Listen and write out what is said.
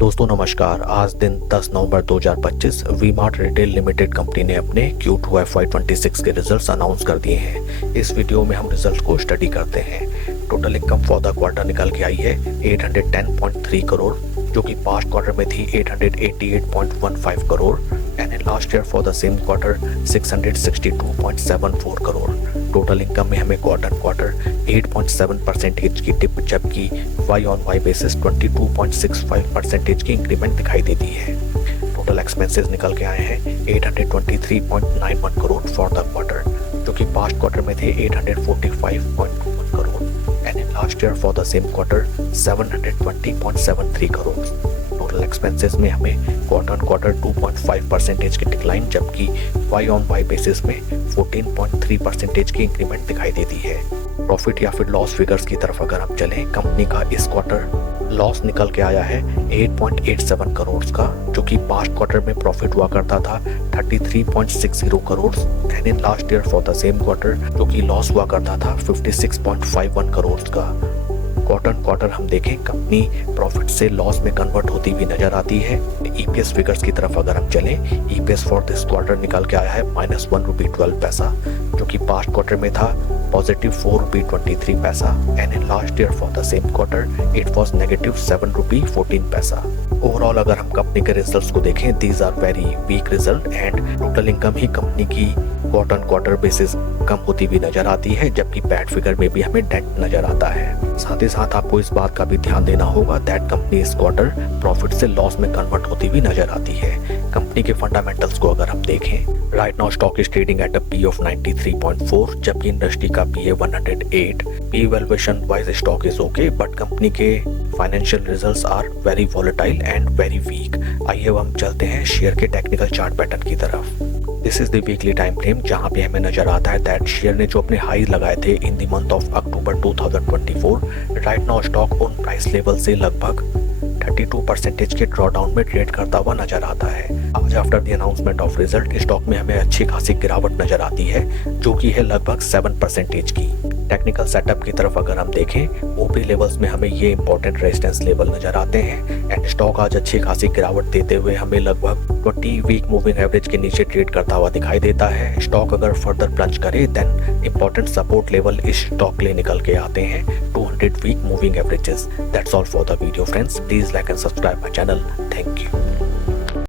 दोस्तों नमस्कार। आज दिन 10 नवंबर 2025 V Mart retail limited company ने अपने Q2 FY26 के रिजल्ट्स अनाउंस कर दिए हैं। इस वीडियो में हम रिजल्ट को स्टडी करते हैं। Total income for the quarter निकल के आई है 810.3 करोड़, जो कि पास्ट क्वार्टर में थी 888.15 crore and in last year for the same quarter 662.74 crore. Total income में हमें क्वार्टर 8.7% की डिप, जबकि वाई ऑन वाई बेसिस 22.65% की इंक्रीमेंट दिखाई देती है। टोटल एक्सपेंसेस निकल के आए हैं 823.91 करोड़ फॉर द क्वार्टर, जो कि पास्ट क्वार्टर में थे 845.21 crore and in last year for the same quarter 720.73 crore. Total expenses में हमें क्वार्टर 2.5% की डिक्लाइन, जबकि वाई ऑन वाई बेसिस में 14.3% की इंक्रीमेंट दिखाई देती है। प्रॉफिट या फिर लॉस फिगर्स की तरफ अगर हम चलें, कंपनी का इस क्वार्टर लॉस निकल के आया है 8.87 करोड़ का, जो कि पास्ट क्वार्टर में प्रॉफिट हुआ करता था 33.60 crore and in last year for the same quarter जो कि लॉस हुआ करता था 56.51 करोड़ का। क्वार्टर हम देखें, कंपनी प्रॉफिट से लॉस में कन्वर्ट होती हुई नजर आती है। ईपीएस फिगर्स की तरफ अगर हम चलें, ईपीएस फॉर दिस क्वार्टर निकल के आया है -1.12 रुपये, जो कि पास्ट क्वार्टर में था +4.23 रुपये and in last year for the same quarter it was -7.14 रुपये। ओवरऑल अगर हम कंपनी के रिजल्ट्स को देखें, these are very weak result and total income ही कंपनी की क्वार्टर बेसिस कम होती हुई नजर आती है, जबकि पैट फिगर में भी हमें डेंट नजर आता है। साथ ही साथ आपको इस बात का भी ध्यान देना होगा दैट कंपनी इस क्वार्टर प्रॉफिट से लॉस में कन्वर्ट होती हुई नजर आती है। कंपनी के फंडामेंटल्स को अगर हम देखें, right now stock is trading at a P of 93.4, जबकि इंडस्ट्री का पी है 108। P valuation wise stock is okay, but company के financial results are very volatile and very weak. आइए अब हम चलते हैं शेयर के टेक्निकल चार्ट पैटर्न की तरफ। This is the weekly time frame, जहां पे हमें नजर आता है दैट शेयर ने जो अपने हाई लगाए थे in the month of October 2024, right now stock उन प्राइस लेवल से लगभग 32% के ड्रॉडाउन में ट्रेड करता हुआ नजर आता है। आज after the announcement of result stock में हमें अच्छी खासी गिरावट नजर आती है, जो कि है लगभग 7% की। टेक्निकल सेटअप की तरफ अगर हम देखें, ओपी लेवल्स में हमें ये इंपॉर्टेंट रेजिस्टेंस लेवल नजर आते हैं एंड स्टॉक आज अच्छी खासी गिरावट देते हुए हमें लगभग 20 वीक मूविंग एवरेज के नीचे ट्रेड करता हुआ दिखाई देता है। स्टॉक अगर फर्दर प्लंज करे देन इंपॉर्टेंट सपोर्ट लेवल इस स्टॉक के लिए निकल के आते हैं 200 week moving averages. That's all for the video friends, please like and subscribe my channel. Thank you.